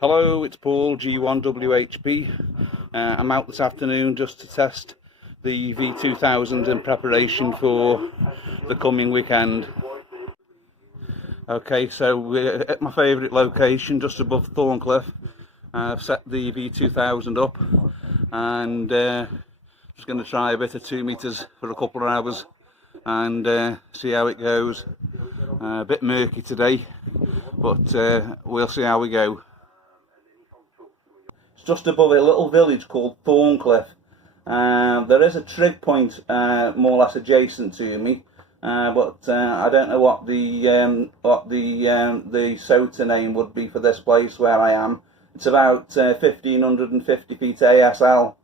Hello, it's Paul, G1WHP. I'm out this afternoon just to test the V2000 in preparation for the coming weekend. Okay, so we're at my favourite location just above Thorncliffe. I've set the V2000 up and just going to try a bit of 2 meters for a couple of hours and see how it goes. A bit murky today, but we'll see how we go. It's just above a little village called Thorncliffe. There is a trig point more or less adjacent to me, but I don't know what the SOTA name would be for this place where I am. It's about 1550 feet ASL.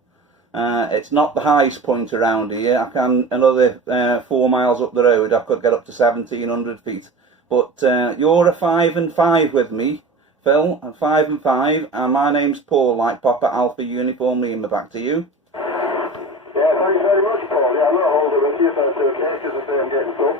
It's not the highest point around here. I can another 4 miles up the road. I could get up to 1700 feet. But you're a 5 and 5 with me, Phil. I'm 5 and 5, and my name's Paul, like Papa Alpha Uniform Lima. Back to you. Yeah, thanks very much, Paul. Yeah, I'm not holding with you if that's okay, because I say I'm getting full.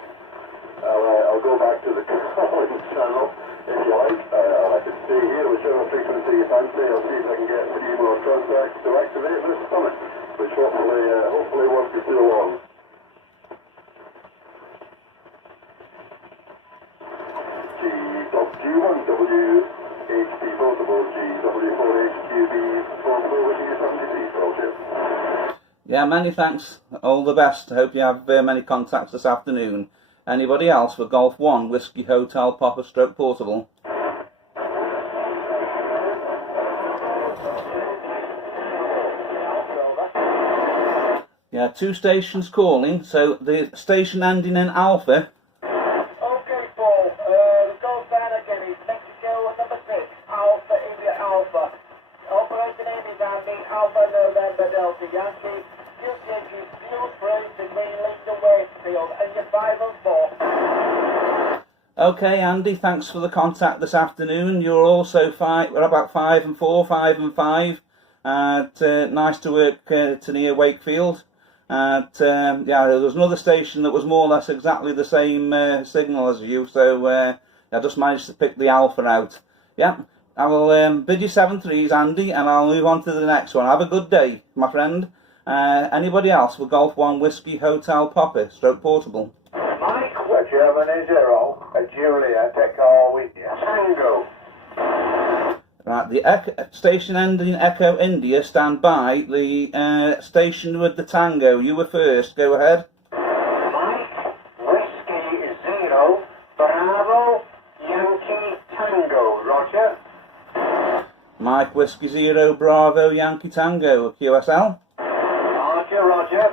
I'll go back to the calling channel if you like. I can stay here, whichever frequency you fancy. I'll see if I can get 3 more contacts to activate this summit, which hopefully won't be too long. G1WHP Portable, G1W4HQB Portable, wishing you 73 fellowship. Yeah, many thanks. All the best. I hope you have many contacts this afternoon. Anybody else for Golf 1 Whiskey Hotel Papa Stroke Portable? Yeah, 2 stations calling. So the station ending in Alpha. Okay, Paul. Golf down again. It's Mexico number 6. Alpha India Alpha. Operator name is Andy. Alpha November Delta Yankee. Fuel gauge is fuel free between Leeds and Wakefield, and you're 5 and 4. Okay, Andy, thanks for the contact this afternoon. You're also 5. We're about 5 and 4, 5 and 5. Nice to work to near Wakefield. Yeah, there was another station that was more or less exactly the same signal as you, so I just managed to pick the Alpha out. Yeah, I will bid you 7 3s, Andy, and I'll move on to the next one. Have a good day, my friend. Anybody else for Golf 1 Whiskey Hotel Papa Stroke Portable? Mike, Germany 0, Juliet, Echo India, Tango. Right, the station ending Echo India, stand by. The station with the Tango, you were first, go ahead. Mike, Whiskey 0, Bravo, Yankee Tango, Roger. Mike, Whiskey 0, Bravo, Yankee Tango, QSL. Roger.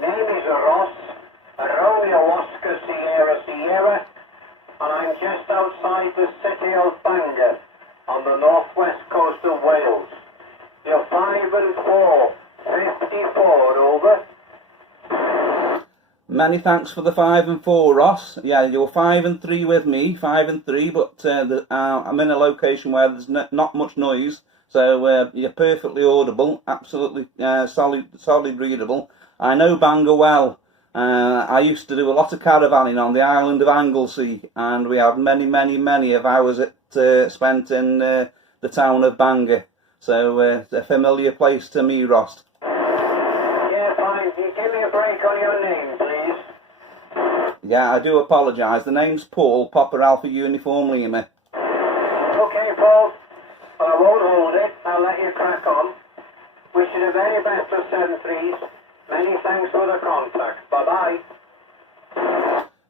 Name is Ross, Romeo Oscar Sierra, and I'm just outside the city of Bangor, on the northwest coast of Wales. You're 5 and 4, 54, over. Many thanks for the 5 and 4, Ross. Yeah, you're 5 and 3 with me, 5 and 3, but I'm in a location where there's not much noise, so you're perfectly audible, absolutely solid readable. I know Bangor well. I used to do a lot of caravanning on the island of Anglesey, and we have many of hours spent in the town of Bangor. So it's a familiar place to me, Ross. Yeah, fine. Can you give me a break on your name, please? Yeah, I do apologise. The name's Paul, Papa Alpha Uniform Lima. Okay, Paul. Well, I won't hold it. I'll let you crack on. Wish you the very best of 7 3s. Many thanks for the contact. Bye-bye.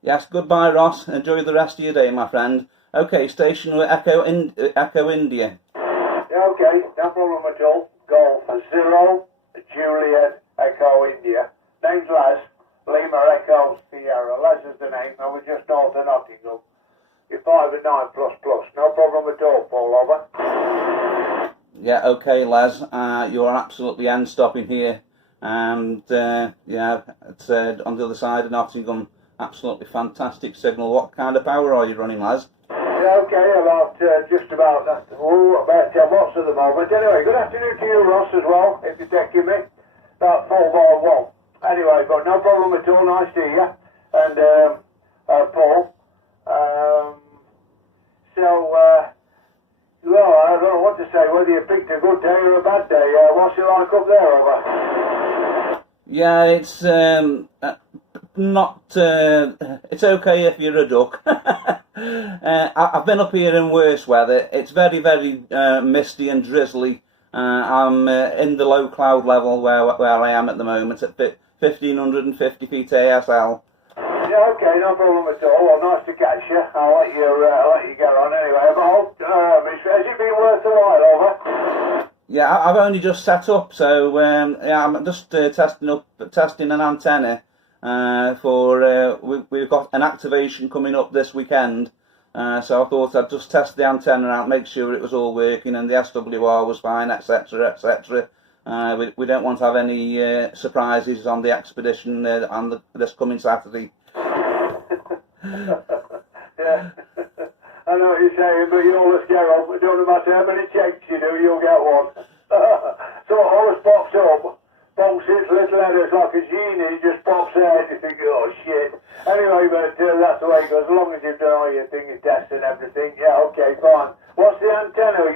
Yes, goodbye, Ross. Enjoy the rest of your day, my friend. Okay, station with Echo India. Yeah, okay, no problem at all. Golf 0, Juliet, Echo India. Name's Les, Lima Echo Sierra. Les is the name, and we're just north of Nottingham. You're 5 and 9 plus. No problem at all, Paul, over. Yeah, okay, Les. You're absolutely end stopping here. And yeah, it's on the other side of Nottingham. Absolutely fantastic signal. What kind of power are you running, Les? Yeah, okay, about just about that. Oh, about 10 watts at the moment. Anyway, good afternoon to you, Ross, as well, if you're taking me. About 4 bar 1. Anyway, but no problem at all. Nice to hear you. And Paul. So, well, I don't I say, whether you picked a good day or a bad day, what's it like up there, over? Yeah, it's not. It's okay if you're a duck. I've been up here in worse weather. It's very, very misty and drizzly. I'm in the low cloud level where I am at the moment at 1,550 feet ASL. Yeah, okay, no problem at all. Well, nice to catch you. I'll let you get on anyway. But has it been worth a while, over? Yeah, I've only just set up, so yeah, I'm just testing an antenna for. We've got an activation coming up this weekend, so I thought I'd just test the antenna out, make sure it was all working, and the SWR was fine, etc., etc. We don't want to have any surprises on the expedition on this coming Saturday. Yeah, I know what you're saying, but you always get on. It don't matter how many checks you do, you'll get one. So it always pops up, pops its little head, it's like a genie, just pops out, you think, oh shit. Anyway, but that's the way it goes. As long as you've done all your thing, your tests and everything, yeah, okay, fine. What's the antenna? What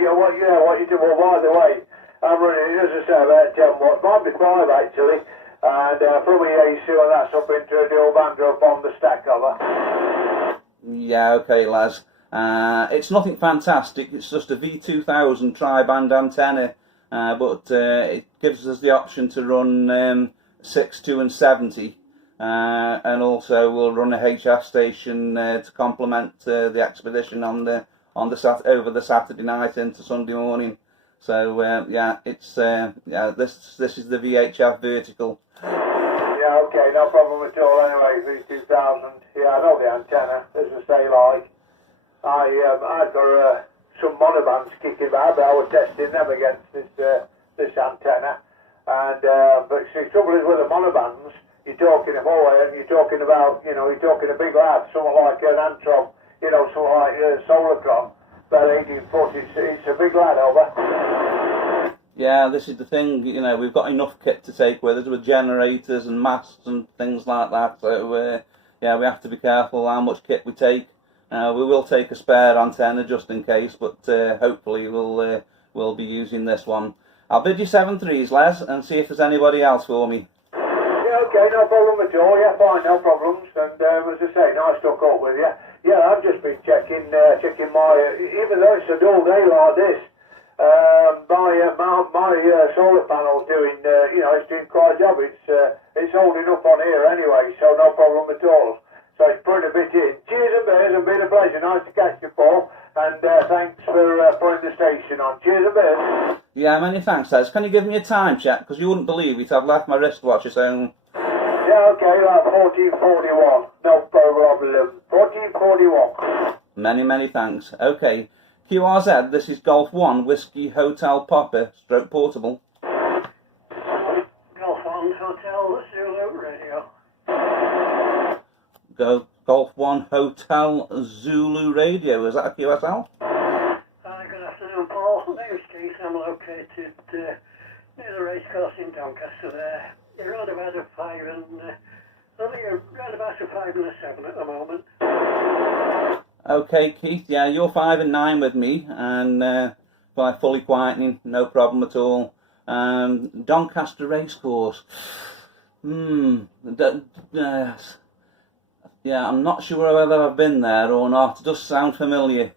you do? Well, by the way, I'm running, as I say, about 10 watts, might be 5 actually. And from EAC, and that's up into a dual band up on the stack cover. Yeah, okay, Les. It's nothing fantastic. It's just a V2000 tri-band antenna, but it gives us the option to run 6, 2 and 70, and also we'll run a HF station to complement the expedition over the Saturday night into Sunday morning. So yeah, it's this is the VHF vertical. Yeah, okay, no problem at all. Anyway, V2000. Yeah, I know the antenna. As I say, like I've got some monobands kicking about, but I was testing them against this antenna. And but see, trouble is with the monobands, you're talking and you're talking about, you're talking a big lad, someone like an Antron, someone like Solartron. About 18 foot, it's a big lad, over. Yeah, this is the thing, we've got enough kit to take with us, with generators and masts and things like that, so yeah, we have to be careful how much kit we take. We will take a spare antenna just in case, but hopefully we'll be using this one. I'll bid you 7 threes, Les, and see if there's anybody else for me. Yeah, okay, no problem at all, yeah, fine, no problems, and as I say, nice to hook up with you. Yeah, I've just been checking my, even though it's a dull day like this, my solar panel's doing, it's doing quite a job. It's holding up on here anyway, so no problem at all. So it's putting a bit in. Cheers and beers, it's been a pleasure. Nice to catch you, Paul, and thanks for putting the station on. Cheers and beers. Yeah, many thanks, Les. Can you give me a time check? Because you wouldn't believe it, I've left my wristwatch at home. Yeah, okay, 1441. No problem. 1441. Many thanks. Okay. QRZ, this is Golf 1 Whiskey Hotel Popper stroke portable. Golf 1 Hotel Zulu Radio. Golf 1 Hotel Zulu Radio, is that a QSL? Good afternoon, Paul. My name's Keith. I'm located near the racecourse in Doncaster there. You're around about a 5 and only around about a 5 and a 7 at the moment. Okay, Keith, yeah, you're 5 and 9 with me, and by fully quietening, no problem at all. Doncaster Racecourse. Yeah, I'm not sure whether I've been there or not. It does sound familiar.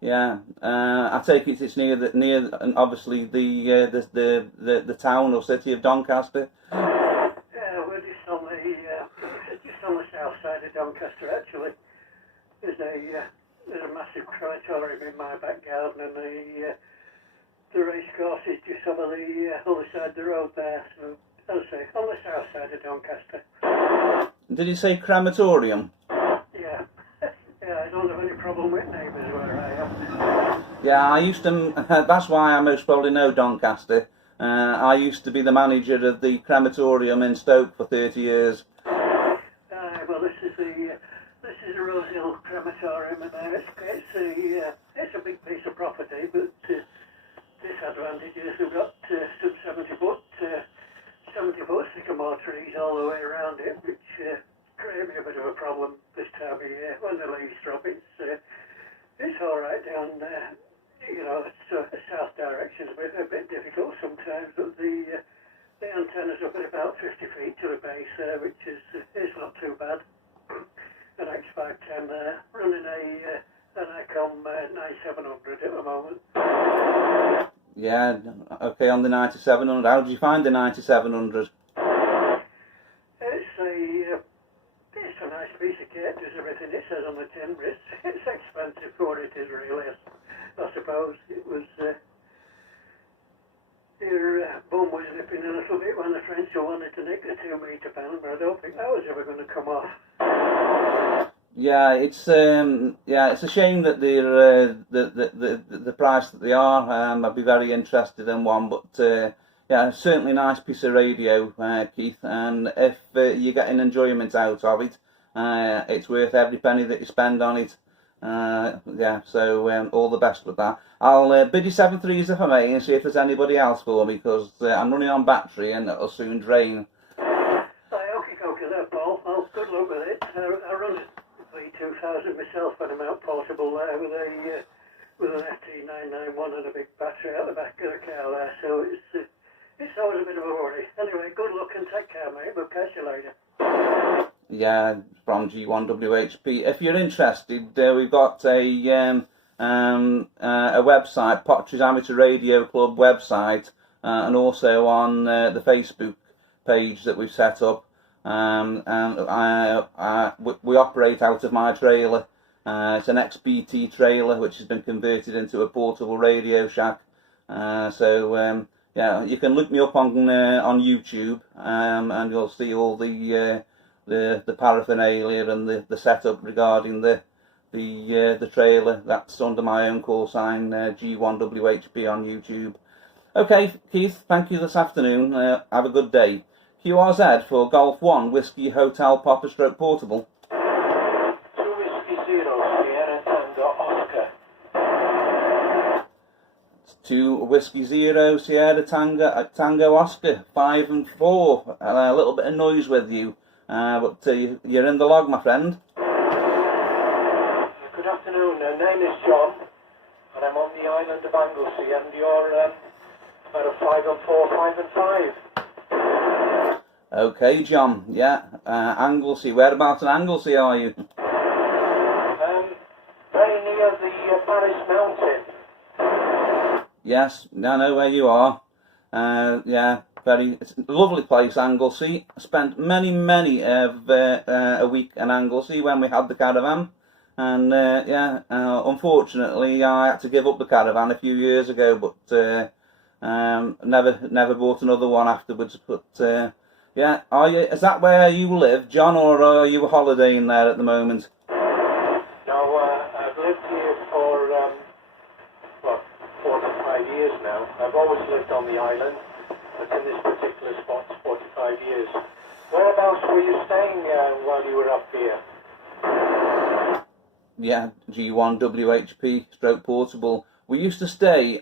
Yeah, I take it it's near obviously the town or city of Doncaster. Yeah, we're just on the south side of Doncaster actually. There's a massive crematorium in my back garden, and the racecourse is just over the other side of the road there. So, as I say, on the south side of Doncaster. Did you say crematorium? Yeah. Yeah, I don't have any problem with neighbours where I am. Yeah, I used to. That's why I most probably know Doncaster. I used to be the manager of the crematorium in Stoke for 30 years. Well, this is a Rose Hill crematorium, and it's a big piece of property, but disadvantage is we've got some 70-foot sycamore trees all the way around it, which create me a bit of a problem this time of year. When the leaves drop, it's all right down there, it's south direction. connection's a bit difficult sometimes, but the antenna's up at about 50 feet to the base there, which is not too bad. An X510 there, running an Icom 9700 at the moment. Yeah, okay, on the 9700. How did you find the 9700? It's a nice piece of kit, does everything it says on the tin, but it's expensive for what it is really. I suppose it was, your bum was nipping a little bit when the French wanted to nick the 2 metre band, but I don't think that was ever going to come off. Yeah, it's a shame that they're the price that they are. I'd be very interested in one, but yeah, certainly a nice piece of radio, Keith. And if you're getting enjoyment out of it, it's worth every penny that you spend on it. Yeah, so all the best with that. I'll bid you 7 threes if I may, and see if there's anybody else for me, because I'm running on battery and it'll soon drain. Okay, there, Paul. Well, good luck with it. I run it. V2000 myself when I'm out portable there with an FT991 and a big battery out the back of the car there, so it's always a bit of a worry. Anyway, good luck and take care, mate. We'll catch you later. Yeah, from G1WHP. If you're interested, we've got a website, Potteries Amateur Radio Club website, and also on the Facebook page that we've set up. We operate out of my trailer. It's an XBT trailer which has been converted into a portable Radio Shack. So yeah, you can look me up on YouTube, and you'll see all the paraphernalia and the setup regarding the trailer. That's under my own call sign, G1WHP on YouTube. Okay, Keith, thank you this afternoon. Have a good day. QRZ for Golf 1 Whiskey Hotel Papa Stroke Portable. 2 Whiskey 0 Sierra Tango Oscar. 2 Whiskey 0 Sierra Tango Oscar, 5 and 4. A little bit of noise with you, but you're in the log, my friend. Good afternoon. Name is John, and I'm on the island of Anglesey, and you're out of 5 and 4, 5 and 5. Okay, John. Yeah, Anglesey. Whereabouts in Anglesey are you? Very near the Paris Mountain. Yes, I know where you are. Yeah, it's a lovely place, Anglesey. I spent many a week in Anglesey when we had the caravan, and yeah, unfortunately I had to give up the caravan a few years ago, but never bought another one afterwards. But yeah, is that where you live, John, or are you holidaying there at the moment? No, I've lived here for 4 to 5 years now. I've always lived on the island, but in this particular spot, 45 years. Whereabouts were you staying while you were up here? Yeah, G1WHP stroke portable. We used to stay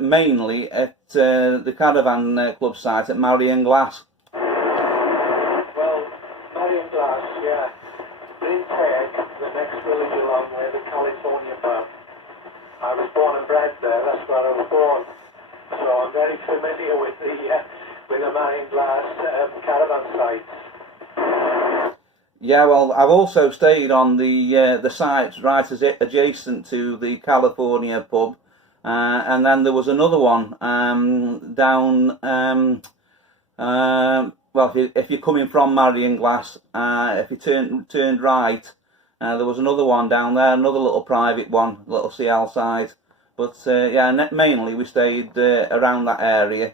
mainly at the caravan club site at Marion Glass. Well, Marion Glass, yeah. Brinteg, the next village along where the California path. I was born and bred there, that's where I was born. So I'm very familiar with the Marion Glass caravan sites. Yeah, well, I've also stayed on the site right adjacent to the California pub, and then there was another one down. Well, if you're coming from Marion Glass, if you turned right, there was another one down there, another little private one, little CL site. But yeah, mainly we stayed around that area.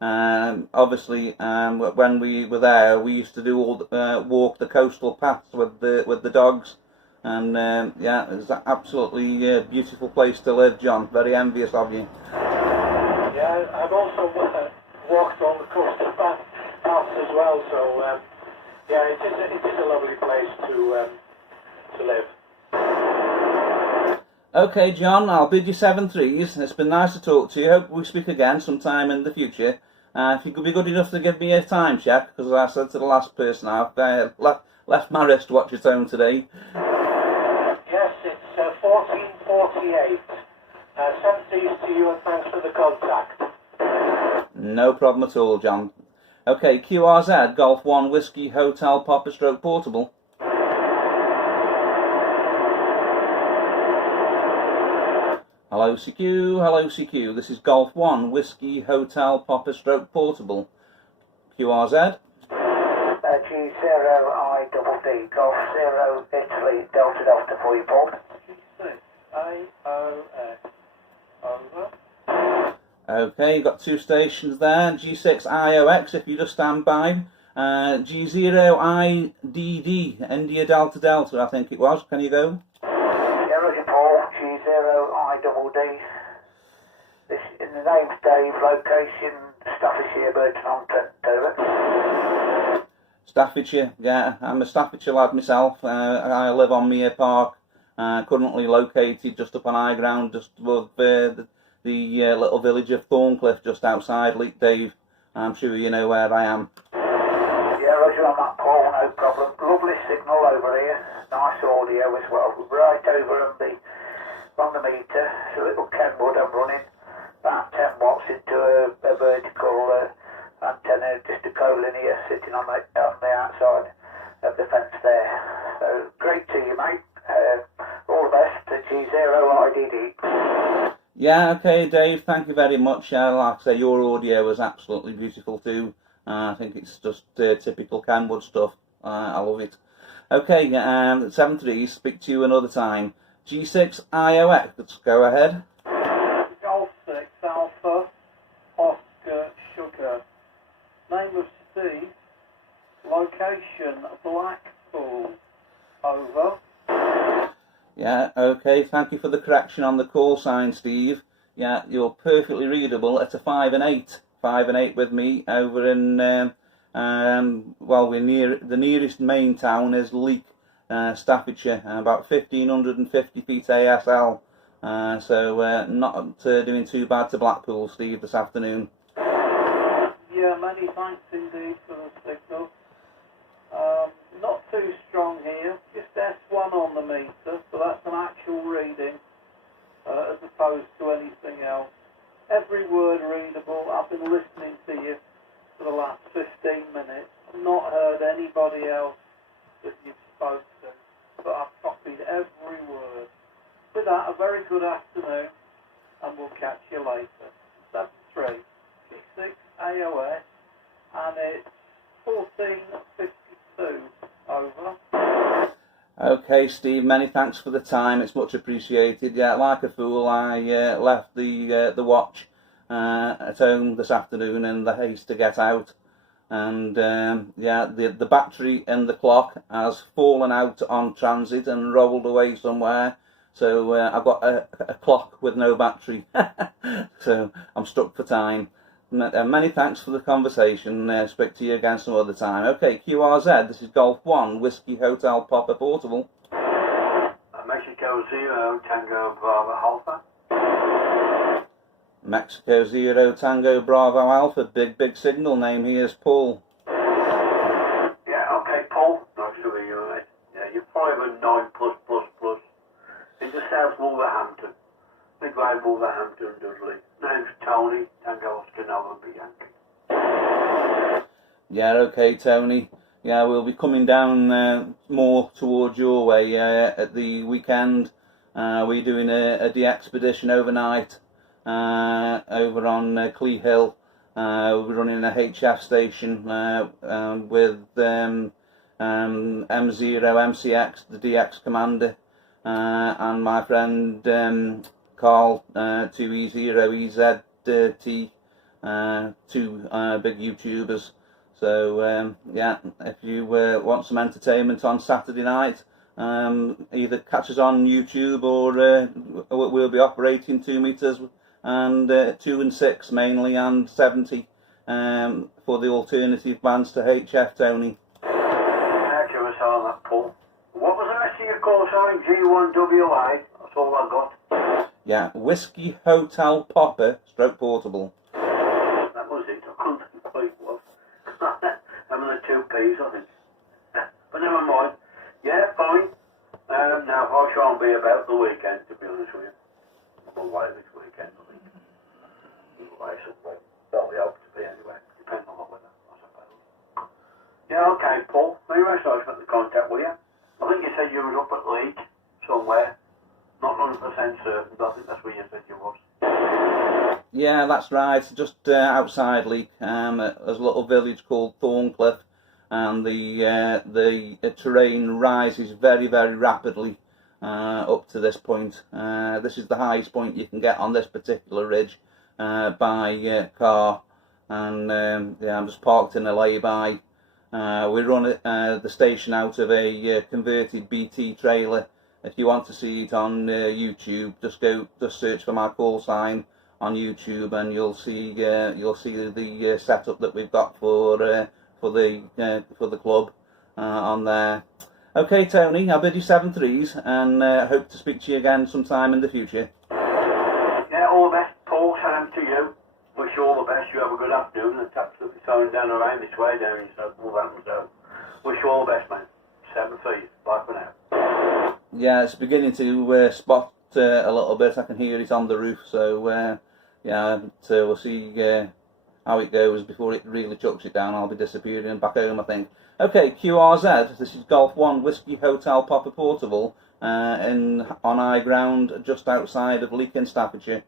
Obviously, when we were there, we used to do walk the coastal paths with the dogs, and yeah, it's an absolutely beautiful place to live, John. Very envious of you. Yeah, I've also walked on the coastal paths as well, so yeah, it is a lovely place to live. Okay, John, I'll bid you 7 threes. It's been nice to talk to you. Hope we speak again sometime in the future. If you could be good enough to give me a time check, because as I said to the last person, I've left my wristwatch at home today. Yes, it's 14:48. 7 threes to you, and thanks for the contact. No problem at all, John. Okay, QRZ, Golf 1 Whiskey Hotel Popper Stroke Portable. Hello CQ, this is Golf 1 Whiskey Hotel Popper Stroke Portable. QRZ. G0IDD, Golf 0 Italy, Delta Delta for you, Paul. G6AOX, over. Okay, got 2 stations there. G6IOX, if you just stand by. G0IDD, India Delta Delta, I think it was. Can you go? Yeah, Roger, Paul. G0IDD. This in the name's Dave. Location Staffordshire, Burton-on-Trent. Over. Staffordshire, yeah. I'm a Staffordshire lad myself. I live on Mere Park. Currently located just up on high ground, just above the little village of Thorncliffe, just outside Leek Dave. I'm sure you know where I am. Yeah, Roger on that, Paul, no problem. Lovely signal over here. Nice audio as well. Right over on the meter. It's a little Kenwood I'm running. About 10 watts into a vertical antenna, just a collinear sitting on the outside of the fence there. So, great to you, mate. All the best to G0IDD. Yeah, okay, Dave, thank you very much. Like I say, your audio was absolutely beautiful too. I think it's just typical Kenwood stuff. I love it. Okay, 7-3, speak to you another time. G6IOX, let's go ahead. Golf 6 Alpha Oscar Sugar. Name of Steve. Location Blackpool. Over. Yeah, okay, thank you for the correction on the call sign, Steve. Yeah, you're perfectly readable at a 5 and 8. 5 and 8 with me over in, well, we're near, the nearest main town is Leek, Staffordshire, about 1,550 feet ASL. So not doing too bad to Blackpool, Steve, this afternoon. Yeah, many thanks indeed for the signal. Not too strong here, just S1 on the meter, so that's an actual reading as opposed to anything else. Every word readable. I've been listening to you for the last 15 minutes. I've not heard anybody else that you've spoke to, but I've copied every word. With that, a very good afternoon, and we'll catch you later. 7-3, G6 AOS, and it's 14:52. Over. Okay, Steve, many thanks for the time. It's much appreciated. Yeah, like a fool, I left the watch at home this afternoon in the haste to get out, and yeah, the battery in the clock has fallen out on transit and rolled away somewhere. So I've got a clock with no battery, so I'm stuck for time. Many thanks for the conversation. Speak to you again some other time. Okay, QRZ, this is Golf 1 Whiskey Hotel Popper Portable. Mexico 0 Tango Bravo Alpha. Mexico 0 Tango Bravo Alpha. Big signal. Name here is Paul. Yeah, okay, Paul. Nice to meet you, mate. Yeah, you're 5 and 9 plus. Into South Wolverhampton. Midway Wolverhampton, Dudley. Name's Tony, Tango Oscar November Yankee. Yeah, okay, Tony. Yeah, we'll be coming down more towards your way at the weekend. We're doing a de-expedition overnight over on Clee Hill. We're running a HF station with M0 MCX, the DX commander, and my friend Carl, 2E0EZT, two big YouTubers. So yeah, if you want some entertainment on Saturday night, either catch us on YouTube or we'll be operating 2 meters and 2 and 6 mainly, and 70 for the alternative bands to HF, Tony. Accurate on that, Paul. What was the rest of your call sign? G1WHP. That's all I got. Yeah, Whiskey Hotel Popper Stroke Portable. That was it. I couldn't think what it was. Having the 2 P's, I think. But never mind. Yeah, fine. Now, I shan't be about the weekend, to be honest with you. I'm away this weekend, I think. I'm away somewhere. Don't we hope to be Anyway, so I got the contact with you. I think you said you was up at Leek somewhere. Not 100% certain, but I think that's where you said you was. Yeah, that's right. Just outside Leek, there's a little village called Thorncliffe, and the terrain rises very, very rapidly up to this point. This is the highest point you can get on this particular ridge by car, and yeah, I'm just parked in a lay-by. We run the station out of a converted BT trailer. If you want to see it on YouTube, just search for my call sign on YouTube, and you'll see the setup that we've got for the club on there. Okay, Tony, I'll bid you 7 threes, and hope to speak to you again sometime in the future. Yeah, all the best, Paul. Salam to you. Wish you all the best. You have a good afternoon. It's absolutely throwing down around this way down in Southampton, so wish you all the best, man. 7 threes. Bye for now. Yeah, it's beginning to spot a little bit. I can hear it on the roof, so yeah, so we'll see how it goes before it really chucks it down. I'll be disappearing back home, I think. Okay, QRZ, this is Golf 1 Whiskey Hotel Papa Portable on high ground just outside of Leek in Staffordshire.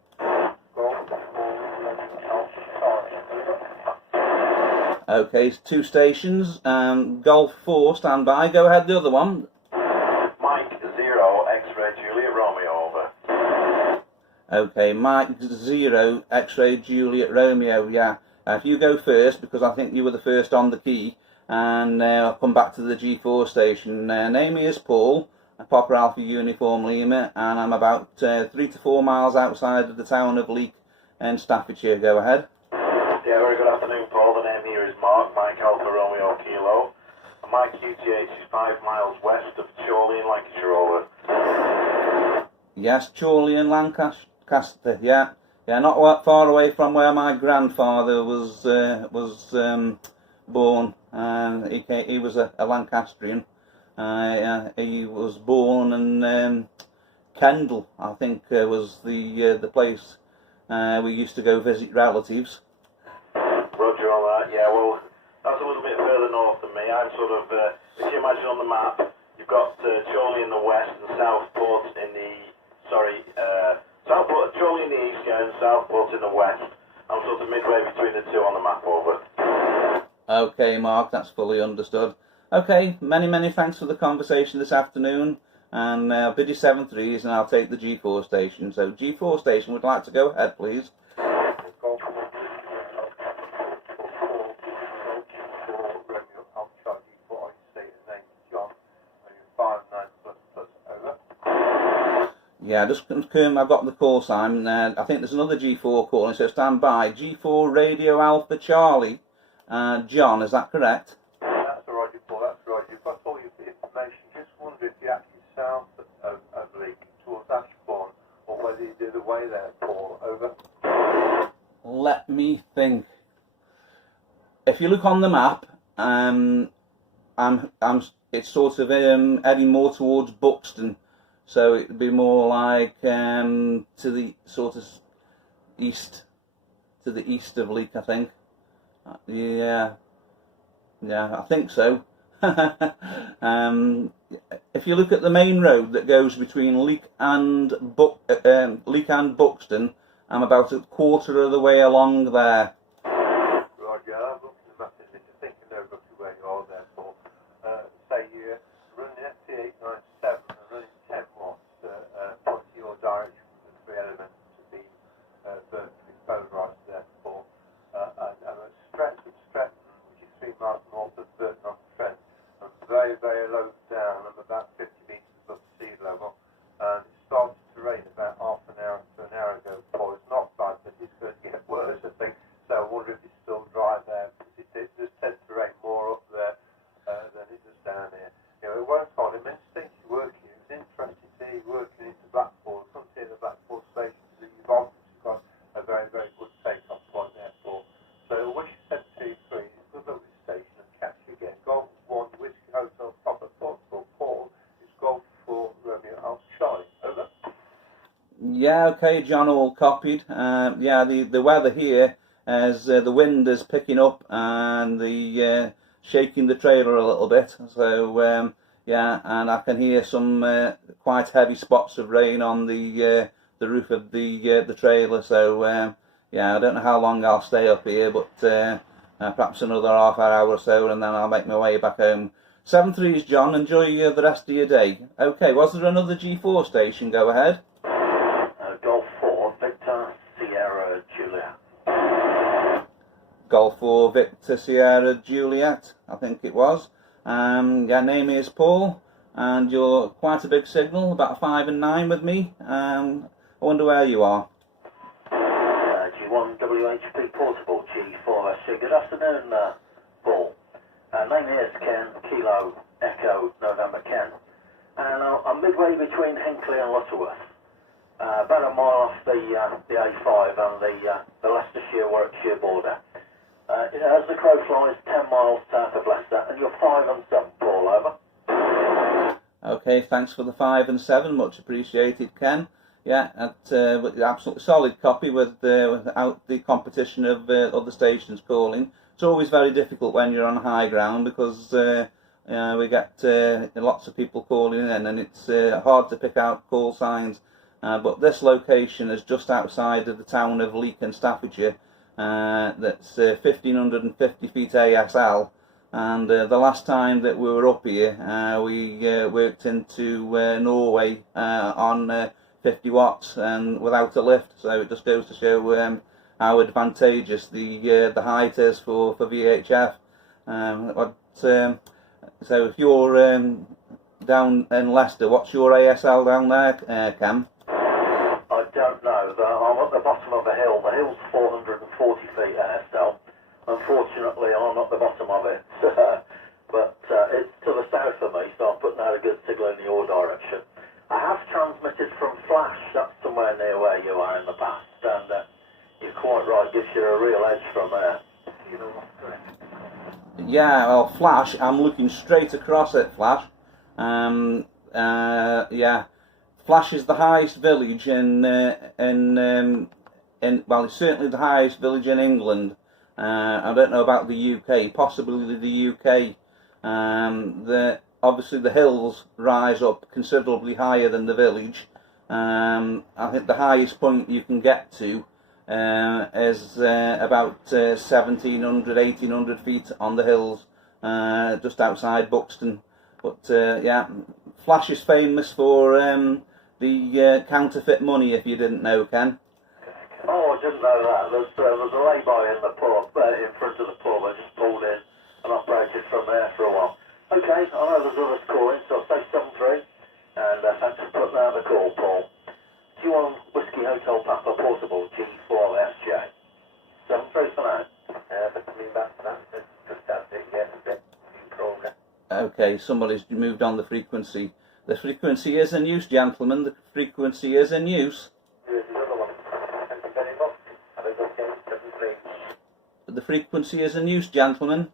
Okay, it's 2 stations. Golf 4, stand by. Go ahead, the other one. Mike 0, X-ray Juliet Romeo, over. Okay, Mike 0, X-ray Juliet Romeo, yeah. If you go first, because I think you were the first on the key, and I'll come back to the G4 station. Name is Paul, Papa Alpha Uniform Lima, and I'm about 3 to 4 miles outside of the town of Leek in Staffordshire. Go ahead. Yeah, very good afternoon, Paul. The name here is Mark, Mike Alpha Romeo Kilo. And my QTH is 5 miles west of Chorley in Lancashire, over. Yes, Chorley in Lancaster, yeah. Yeah, not far away from where my grandfather was born. He was a Lancastrian. He was born in Kendal, I think, was the place we used to go visit relatives. Roger on that. Yeah, well, that's a little bit further north than me. I'm sort of, if you imagine on the map, you've got Chorley in the west and Southport in the, Southport, Chorley in the east, yeah, and Southport in the west. I'm sort of midway between the two on the map, over. Okay, Mark, that's fully understood. Okay, many thanks for the conversation this afternoon, and I'll bid you 7 threes, and I'll take the G4 station. So G4 station would like to go ahead, please. Yeah, just confirm I've got the call sign. I think there's another G4 calling, so stand by. G4 Radio Alpha Charlie. John, is that correct? That's all right, Paul, that's right. You've got all your information. Just wonder if you're actually south of Leek towards Ashbourne, or whether you did away there, Paul. Over. Let me think. If you look on the map, it's sort of heading more towards Buxton. So it'd be more like to the sort of east of Leek, I think. Yeah, I think so. If you look at the main road that goes between Leek and Buxton, I'm about a quarter of the way along there. Right, yeah, I'm looking at the map and just thinking over where you are there, Paul. Say you're running FT897 and running 10 watts, pointing your direction with the 3 elements to be vertically polarised there, Paul. And at Stretton, which is 3 miles north of Burton-on-Trent, I'm very, very low down. I'm about 50 metres above sea level, and it started to rain about half an hour to an hour ago, Paul. It's not bad, but it's going to get worse, I think. So I wonder if it's still dry there, because it does tend to rain more up there than it does down here. You know, it won't hold him. It's working. It was interesting to see you working into Blackpool. Something in the Blackpool station that you've obviously got a very, very good take-off point there, Paul. So I wish you said 2-3. Good luck with the station and catch you again. Golf 1 Whiskey Hotel Papa Portable. Paul, it's Golf 4 Romeo Alpha Charlie. Over. Yeah, okay, John, all copied. Yeah, the weather here, as the wind is picking up and the shaking the trailer a little bit. So yeah, and I can hear some quite heavy spots of rain on the roof of the trailer. So yeah, I don't know how long I'll stay up here, but perhaps another half hour or so, and then I'll make my way back home. 7-3's John, enjoy the rest of your day. Okay, was there another G4 station? Go ahead. Golf 4, Victor Sierra Juliet. Golf 4, Victor Sierra Juliet, I think it was. Yeah, name is Paul, and you're quite a big signal, about 5 and 9 with me. I wonder where you are. G1WHP Portable G4SC. Good afternoon, Paul. Name here is Ken, Kilo Echo November Ken, and I'm midway between Hinckley and Lutterworth, about a mile off the A5 and the Leicestershire-Warwickshire border. As the crow flies, 10 miles south of Leicester, and you're 5 and 7, Paul, over. Okay, thanks for the 5 and 7, much appreciated, Ken. Yeah, absolutely solid copy without the competition of other stations calling. It's always very difficult when you're on high ground because we get lots of people calling in, and it's hard to pick out call signs. But this location is just outside of the town of Leek in Staffordshire. That's 1,550 feet ASL. And the last time that we were up here, we worked into Norway on 50 watts and without a lift. So it just goes to show how advantageous the height is for VHF. So if you're down in Leicester, what's your ASL down there, Cam? I don't know. I'm at the bottom of a hill. The hill's 440 feet ASL. Unfortunately, I'm at the bottom of it, but it's to the south of me, so I'm putting out a good signal in your direction. I have transmitted from Flash, that's somewhere near where you are in the past, and you're quite right, gives you a real edge from there. You know what's correct. Yeah, well, Flash, I'm looking straight across at Flash. Yeah, Flash is the highest village in well, it's certainly the highest village in England. I don't know about the UK, possibly the UK. Obviously the hills rise up considerably higher than the village. I think the highest point you can get to is about 1,700, 1,800 feet on the hills, just outside Buxton. But yeah, Flash is famous for the counterfeit money, if you didn't know, Ken. Oh, I didn't know that. There's a lay-by in the pub, in front of the pub. I just pulled in and operated from there for a while. Okay, I know there's others calling, so I'll say 7-3, and thanks for putting out the call, Paul. G1 Whiskey Hotel Papa Portable G4SJ. 7-3 for now. But coming back to that, just that's it, yeah, a bit progress. Okay, somebody's moved on the frequency. The frequency is in use, gentlemen. The frequency is in use. Here's the other one. Thank you very much. Have a good day, 7-3. The frequency is in use, gentlemen.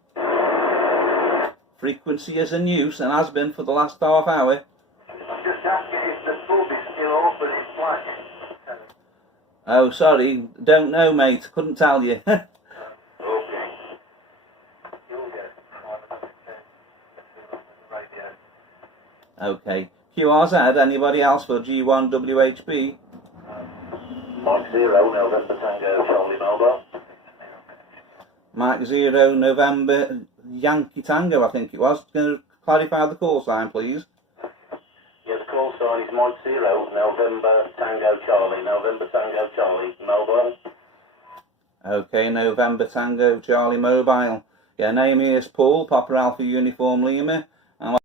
Frequency is in use and has been for the last half hour. I'm just asking if the pub is still open in Flash. Oh, sorry, don't know, mate. Couldn't tell you. Okay. You'll get radio. Okay. QRZ, anybody else for G1WHP? Mike 0, November Tango, Charlie Melbourne. Mike 0, November Yankee Tango, I think it was. Can you clarify the call sign, please? Yeah, the call sign is Mike 0, November Tango Charlie, November Tango Charlie, Melbourne. Okay, November Tango Charlie Mobile. Yeah, name here is Paul, Papa Alpha Uniform Lima.